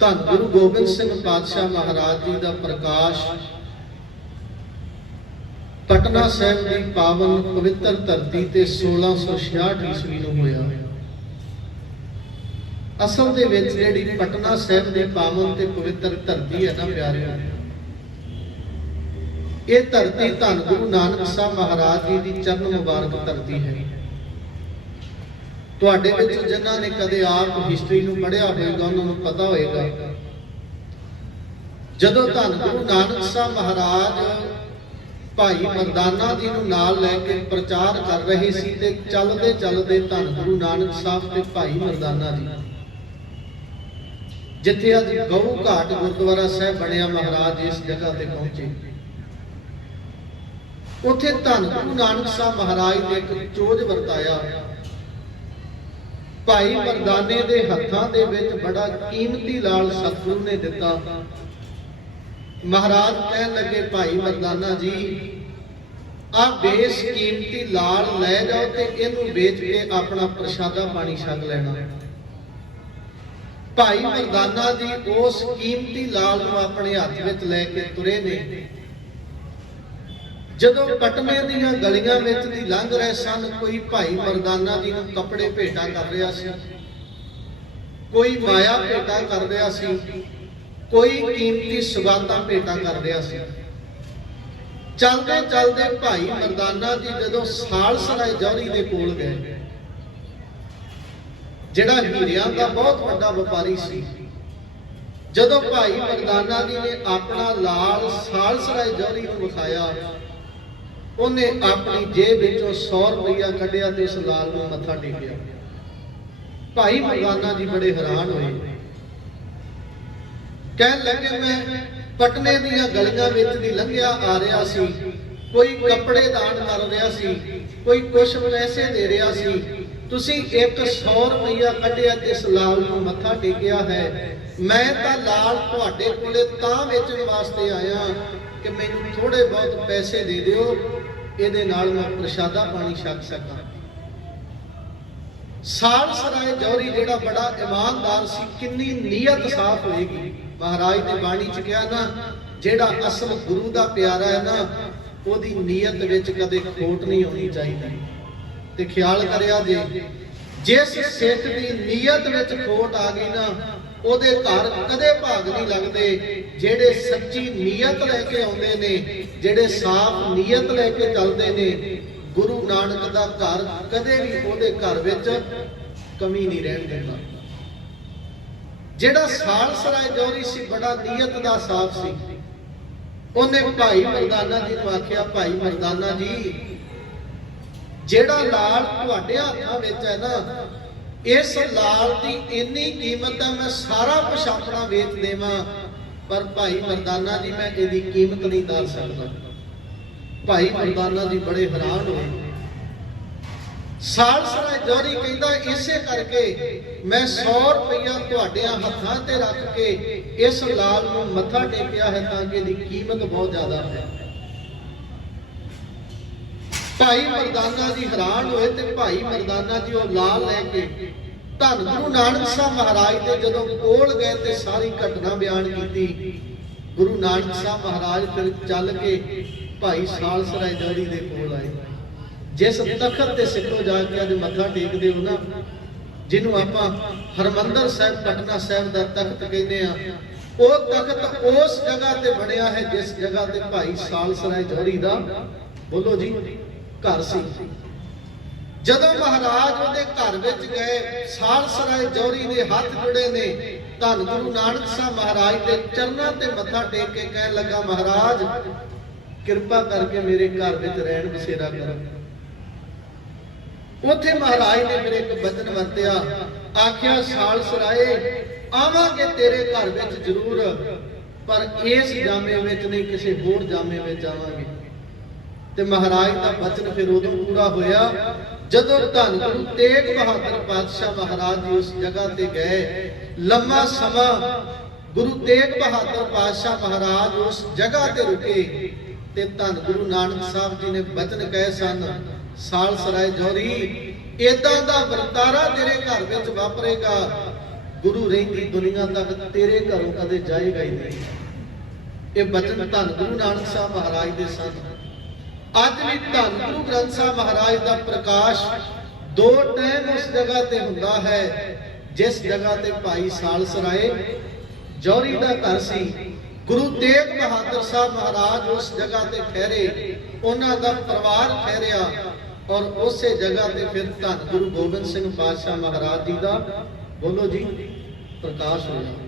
ਧੰਨ ਗੁਰੂ ਗੋਬਿੰਦ ਸਿੰਘ ਪਾਤਸ਼ਾਹ ਮਹਾਰਾਜ ਜੀ ਦਾ ਪ੍ਰਕਾਸ਼ ਪਟਨਾ ਸਾਹਿਬ ਦੀ ਪਾਵਨ ਪਵਿੱਤਰ ਧਰਤੀ ਤੇ 1666 ਈਸਵੀ ਨੂੰ ਹੋਇਆ। ਅਸਲ ਦੇ ਵਿੱਚ ਜਿਹੜੀ ਪਟਨਾ ਸਾਹਿਬ ਦੀ ਪਾਵਨ ਤੇ ਪਵਿੱਤਰ ਧਰਤੀ ਹੈ ਨਾ ਪਿਆਰਿਓ, ਇਹ ਧਰਤੀ ਧੰਨ ਗੁਰੂ ਨਾਨਕ ਸਾਹਿਬ ਮਹਾਰਾਜ ਜੀ ਦੀ ਚਰਨ ਮੁਬਾਰਕ ਧਰਤੀ ਹੈ। ਤੁਹਾਡੇ ਵਿੱਚ ਜਿਨ੍ਹਾਂ ਨੇ ਕਦੇ ਆਪ ਹਿਸਟਰੀ ਨੂੰ ਪੜ੍ਹਿਆ ਹੋਵੇਗਾ, ਉਹਨਾਂ ਨੂੰ ਪਤਾ ਹੋਵੇਗਾ। ਜਦੋਂ ਧੰਨ ਗੁਰੂ ਨਾਨਕ ਸਾਹਿਬ ਮਹਾਰਾਜ ਭਾਈ ਮਰਦਾਨਾ ਜੀ ਨੂੰ ਨਾਲ ਲੈ ਕੇ ਪ੍ਰਚਾਰ ਕਰ ਰਹੇ ਸੀ ਤੇ ਚੱਲਦੇ ਚੱਲਦੇ ਧੰਨ ਗੁਰੂ ਨਾਨਕ ਸਾਹਿਬ ਤੇ ਭਾਈ ਮਰਦਾਨਾ ਜੀ। ਜਿੱਥੇ ਅੱਜ ਗਊ ਘਾਟ ਗੁਰਦੁਆਰਾ ਸਾਹਿਬ ਬਣਿਆ ਮਹਾਰਾਜ ਇਸ ਜਗ੍ਹਾ ਤੇ ਪਹੁੰਚੇ। ਉੱਥੇ ਧੰਨ ਗੁਰੂ ਨਾਨਕ ਸਾਹਿਬ ਮਹਾਰਾਜ ਨੇ ਇੱਕ ਚੋਜ ਵਰਤਾਇਆ। ਭਾਈ ਮਰਦਾਨੇ ਦੇ ਹੱਥਾਂ ਦੇ ਵਿੱਚ ਬੜਾ ਕੀਮਤੀ ਲਾਲ ਸਤਿਗੁਰੂ ਨੇ ਦਿੱਤਾ। ਮਹਾਰਾਜ ਕਹਿਣ ਲੱਗੇ, ਭਾਈ ਮਰਦਾਨਾ ਜੀ, ਆ ਬੇਸ ਕੀਮਤੀ ਲਾਲ ਲੈ ਜਾਓ ਤੇ ਇਹਨੂੰ ਵੇਚ ਕੇ ਆਪਣਾ ਪ੍ਰਸ਼ਾਦਾ ਪਾਣੀ ਛਕ ਲੈਣਾ। ਭਾਈ ਮਰਦਾਨਾ ਜੀ ਉਸ ਕੀਮਤੀ ਲਾਲ ਨੂੰ ਆਪਣੇ ਹੱਥ ਵਿੱਚ ਲੈ ਕੇ ਤੁਰੇ ਨੇ। ਜਦੋਂ ਕਟਮੇ ਦੀਆਂ ਗਲੀਆਂ ਵਿੱਚ ਦੀ ਲੰਘ ਰਹੇ ਸਨ, ਕੋਈ ਭਾਈ ਮਰਦਾਨਾ ਜੀ ਨੂੰ ਕੱਪੜੇ ਭੇਟਾ ਕਰ ਰਿਹਾ ਸੀ। ਕੋਈ ਮਾਇਆ ਭੇਟਾ ਕਰ ਰਿਹਾ ਸੀ। ਕੋਈ ਕੀਮਤੀ ਸੁਗਾਤਾਂ ਭੇਟਾ ਕਰ ਰਿਹਾ ਸੀ। ਚਲਦੇ ਚਲਦੇ ਭਾਈ ਮਰਦਾਨਾ ਜੀ ਜਦੋਂ ਸਾਲਸਰਾਏ ਜੌਹਰੀ ਦੇ ਕੋਲ ਗਏ, ਜਿਹੜਾ ਹੀਰਿਆਂ ਦਾ ਬਹੁਤ ਵੱਡਾ ਵਪਾਰੀ ਸੀ, ਜਦੋਂ ਭਾਈ ਮਰਦਾਨਾ ਜੀ ਨੇ ਆਪਣਾ ਲਾਲ ਸਾਲਸਰਾਏ ਜੌਹਰੀ ਨੂੰ ਵਿਖਾਇਆ ਉਹਨੇ ਆਪਣੀ ਜੇਬ ਵਿੱਚੋਂ 100 ਰੁਪਇਆ ਕੱਢਿਆ ਤੇ ਇਸ ਲਾਲ ਨੂੰ ਮੱਥਾ ਟੇਕਿਆ। ਭਾਈ ਮਰਦਾਨਾ ਜੀ ਬੜੇ ਹੈਰਾਨ ਹੋਏ। ਕਹਿਣ ਲੱਗੇ, ਮੈਂ ਪਟਨੇ ਦੀਆਂ ਗਲੀਆਂ ਵਿੱਚ ਦੀ ਲੰਘਿਆ, ਆ ਰਿਹਾ ਸੀ। ਕੋਈ ਕੱਪੜੇ ਦਾਨ ਕਰ ਰਿਹਾ ਸੀ, ਕੋਈ ਕੁਛ ਪੈਸੇ ਦੇ ਰਿਹਾ ਸੀ। ਤੁਸੀਂ ਇੱਕ 100 ਰੁਪਇਆ ਕੱਢਿਆ ਤੇ ਇਸ ਲਾਲ ਨੂੰ ਮੱਥਾ ਟੇਕਿਆ ਹੈ। ਮੈਂ ਤਾਂ ਲਾਲ ਤੁਹਾਡੇ ਕੋਲੇ ਤਾਂ ਵੇਚਣ ਵਾਸਤੇ ਆਇਆ ਕਿ ਮੈਨੂੰ ਥੋੜੇ ਬਹੁਤ ਪੈਸੇ ਦੇ ਦਿਓ। ਇਹਦੇ ਨਾਲ ਮੈਂ ਪ੍ਰਸ਼ਾਦਾ ਪਾਣੀ ਛਕ ਸਕਾਂ। ਸਾਲ ਸਰਾਏ ਜੌਹਰੀ ਜਿਹੜਾ ਬੜਾ ਇਮਾਨਦਾਰ ਸੀ, ਕਿੰਨੀ ਨੀਅਤ ਸਾਫ਼ ਹੋਏਗੀ। ਮਹਾਰਾਜ ਨੇ ਬਾਣੀ ਚ ਕਿਹਾ ਨਾ, ਜਿਹੜਾ ਅਸਲ ਗੁਰੂ ਦਾ ਪਿਆਰਾ ਹੈ ਨਾ, ਉਹਦੀ ਨੀਅਤ ਵਿੱਚ ਕਦੇ ਖੋਟ ਨਹੀਂ ਹੋਣੀ ਚਾਹੀਦੀ। ਤੇ ਖਿਆਲ ਕਰਿਆ ਜੇ, ਜਿਸ ਸਿੱਖ ਦੀ ਨੀਅਤ ਵਿੱਚ ਖੋਟ ਆ ਗਈ ਨਾ ਉਹਦੇ ਘਰ ਕਦੇ ਭਾਗ ਨਹੀਂ ਲੱਗਦੇ। ਜਿਹੜੇ ਸੱਚੀ ਨੀਅਤ ਲੈ ਕੇ ਆਉਂਦੇ ਨੇ, ਜਿਹੜੇ ਸਾਫ਼ ਨੀਅਤ ਲੈ ਕੇ ਚੱਲਦੇ ਨੇ, ਗੁਰੂ ਨਾਨਕ ਦਾ ਘਰ ਕਦੇ ਵੀ ਉਹਦੇ ਘਰ ਵਿੱਚ ਕਮੀ ਨਹੀਂ ਰਹਿਣ ਦਿੰਦਾ। ਜਿਹੜਾ ਸਾਲਸਰਾਏ ਜੌਹਰੀ ਸੀ, ਬੜਾ ਨੀਅਤ ਦਾ ਸਾਫ਼ ਸੀ। ਉਹਨੇ ਭਾਈ ਮਰਦਾਨਾ ਜੀ ਨੂੰ ਆਖਿਆ, ਭਾਈ ਮਰਦਾਨਾ ਜੀ, ਜਿਹੜਾ ਲਾਲ ਤੁਹਾਡੇ ਹੱਥਾਂ ਵਿੱਚ ਹੈ ਨਾ ਇਸ ਲਾਲ ਦੀ ਇੰਨੀ ਕੀਮਤ ਹੈ ਮੈਂ ਸਾਰਾ ਕੁਛ ਆਪਣਾ ਵੇਚ ਦੇਵਾਂ। ਪਰ ਭਾਈ ਮਰਦਾਨਾ ਜੀ ਮੈਂ ਇਹਦੀ ਕੀਮਤ ਨਹੀਂ ਦੱਸ ਸਕਦਾ। ਭਾਈ ਮਰਦਾਨਾ ਜੀ ਬੜੇ ਹੈਰਾਨ ਹੋਏ। ਸਾਲਸਰਾ ਜੋਰੀ ਕਹਿੰਦਾ, ਇਸੇ ਕਰਕੇ ਮੈਂ 100 ਰੁਪਇਆ ਤੁਹਾਡੇ ਹੱਥਾਂ ਤੇ ਰੱਖ ਕੇ ਇਸ ਲਾਲ ਨੂੰ ਮੱਥਾ ਟੇਕਿਆ ਹੈ ਤਾਂ ਕਿ ਇਹਦੀ ਕੀਮਤ ਬਹੁਤ ਜ਼ਿਆਦਾ ਹੈ। ਭਾਈ ਮਰਦਾਨਾ ਜੀ ਹੈਰਾਨ ਹੋਏ ਤੇ ਭਾਈ ਮਰਦਾਨਾ ਜੀ ਉਹ ਲਾਲ ਲੈ ਕੇ ਧੰਨ ਗੁਰੂ ਨਾਨਕ ਸਾਹਿਬ ਮਹਾਰਾਜ ਦੇ ਜਦੋਂ ਕੋਲ ਗਏ ਤੇ ਸਾਰੀ ਘਟਨਾ ਬਿਆਨ ਕੀਤੀ। ਗੁਰੂ ਨਾਨਕ ਸਾਹਿਬ ਮਹਾਰਾਜ ਫਿਰ ਚੱਲ ਕੇ ਭਾਈ ਸਾਲਸਰਾਏ ਜੋਰੀ ਦੇ ਕੋਲ ਆਏ। ਜਿਸ ਤਖਤ ਤੇ ਸਿੱਖੋ ਜਾ ਕੇ ਅੱਜ ਮੱਥਾ ਟੇਕਦੇ ਹੋ ਨਾ, ਜਿਹਨੂੰ ਆਪਾਂ ਹਰਮੰਦਰ ਸਾਹਿਬ, ਪਟਨਾ ਸਾਹਿਬ ਦਾ ਤਖਤ ਕਹਿੰਦੇ ਆ, ਉਹ ਤਖਤ ਉਸ ਜਗ੍ਹਾ ਤੇ ਬਣਿਆ ਹੈ ਜਿਸ ਜਗ੍ਹਾ ਤੇ ਭਾਈ ਸਾਲਸਰਾਏ ਜੋਰੀ ਦਾ। ਬੋਲੋ ਜੀ। ਘਰ ਸੀ। ਜਦੋਂ ਮਹਾਰਾਜ ਉਹਦੇ ਘਰ ਵਿੱਚ ਗਏ ਸਾਲਸਰਾਏ ਜੌਹਰੀ ਦੇ ਹੱਥ ਜੁੜੇ ਨੇ, ਧੰਨ ਗੁਰੂ ਨਾਨਕ ਸਾਹਿਬ ਮਹਾਰਾਜ ਦੇ ਚਰਨਾਂ ਤੇ ਮੱਥਾ ਟੇਕ ਕੇ ਕਹਿਣ ਲੱਗਾ, ਮਹਾਰਾਜ, ਕਿਰਪਾ ਕਰਕੇ ਮੇਰੇ ਘਰ ਵਿੱਚ ਰਹਿਣ ਬਸੇਰਾ ਕਰੋ। ਉੱਥੇ ਮਹਾਰਾਜ ਨੇ ਮੇਰੇ ਇੱਕ ਬਚਨ ਵਰਤਿਆ, ਆਖਿਆ ਸਾਲਸਰਾਏ ਆਵਾਂਗੇ ਤੇਰੇ ਘਰ ਵਿੱਚ ਜ਼ਰੂਰ, ਪਰ ਇਸ ਜਾਮੇ ਵਿੱਚ ਨਹੀਂ, ਕਿਸੇ ਹੋਰ ਜਾਮੇ ਵਿੱਚ ਆਵਾਂਗੇ ਤੇ ਮਹਾਰਾਜ ਦਾ ਬਚਨ ਫਿਰ ਉਦੋਂ ਪੂਰਾ ਹੋਇਆ ਜਦੋਂ ਧੰਨ ਗੁਰੂ ਤੇਗ ਬਹਾਦਰ ਪਾਤਸ਼ਾਹ ਮਹਾਰਾਜ ਜੀ ਉਸ ਜਗ੍ਹਾ ਤੇ ਗਏ। ਲੰਮਾ ਸਮਾਂ ਗੁਰੂ ਤੇਗ ਬਹਾਦਰ ਪਾਤਸ਼ਾਹ ਮਹਾਰਾਜ ਉਸ ਜਗ੍ਹਾ ਤੇ ਰੁਕੇ ਤੇ ਧੰਨ ਗੁਰੂ ਨਾਨਕ ਸਾਹਿਬ ਜੀ ਨੇ ਬਚਨ ਕਹੇ ਸਨ, ਸਾਲ ਸਰਾਏ ਜੋਰੀ ਇਦਾਂ ਦਾ ਵਰਤਾਰਾ ਤੇਰੇ ਘਰ ਵਿੱਚ ਵਾਪਰੇਗਾ। ਗੁਰੂ ਰਹਿੰਦੀ ਦੁਨੀਆ ਤੱਕ ਤੇਰੇ ਘਰੋਂ ਕਦੇ ਜਾਏਗਾ ਹੀ ਨਹੀਂ। ਇਹ ਬਚਨ ਧੰਨ ਗੁਰੂ ਨਾਨਕ ਸਾਹਿਬ ਮਹਾਰਾਜ ਦੇ ਸਨ। ਅੱਜ ਵੀ ਧੰਨ ਗੁਰੂ ਗ੍ਰੰਥ ਸਾਹਿਬ ਮਹਾਰਾਜ ਦਾ ਪ੍ਰਕਾਸ਼ ਦੋ ਟਾਈਮ ਉਸ ਜਗ੍ਹਾ ਤੇ ਹੁੰਦਾ ਹੈ, ਜਿਸ ਜਗ੍ਹਾ ਤੇ ਭਾਈ ਸਾਲਸਰਾਏ ਜੌਹਰੀ ਦਾ ਘਰ ਸੀ। ਗੁਰੂ ਤੇਗ ਬਹਾਦਰ ਸਾਹਿਬ ਮਹਾਰਾਜ ਉਸ ਜਗ੍ਹਾ ਤੇ ਠਹਿਰੇ, ਉਹਨਾਂ ਦਾ ਪਰਿਵਾਰ ਠਹਿਰਿਆ ਔਰ ਉਸੇ ਜਗ੍ਹਾ ਤੇ ਫਿਰ ਧੰਨ ਗੁਰੂ ਗੋਬਿੰਦ ਸਿੰਘ ਪਾਤਸ਼ਾਹ ਮਹਾਰਾਜ ਜੀ ਦਾ ਬੋਲੋ ਜੀ, ਪ੍ਰਕਾਸ਼ ਹੋਇਆ।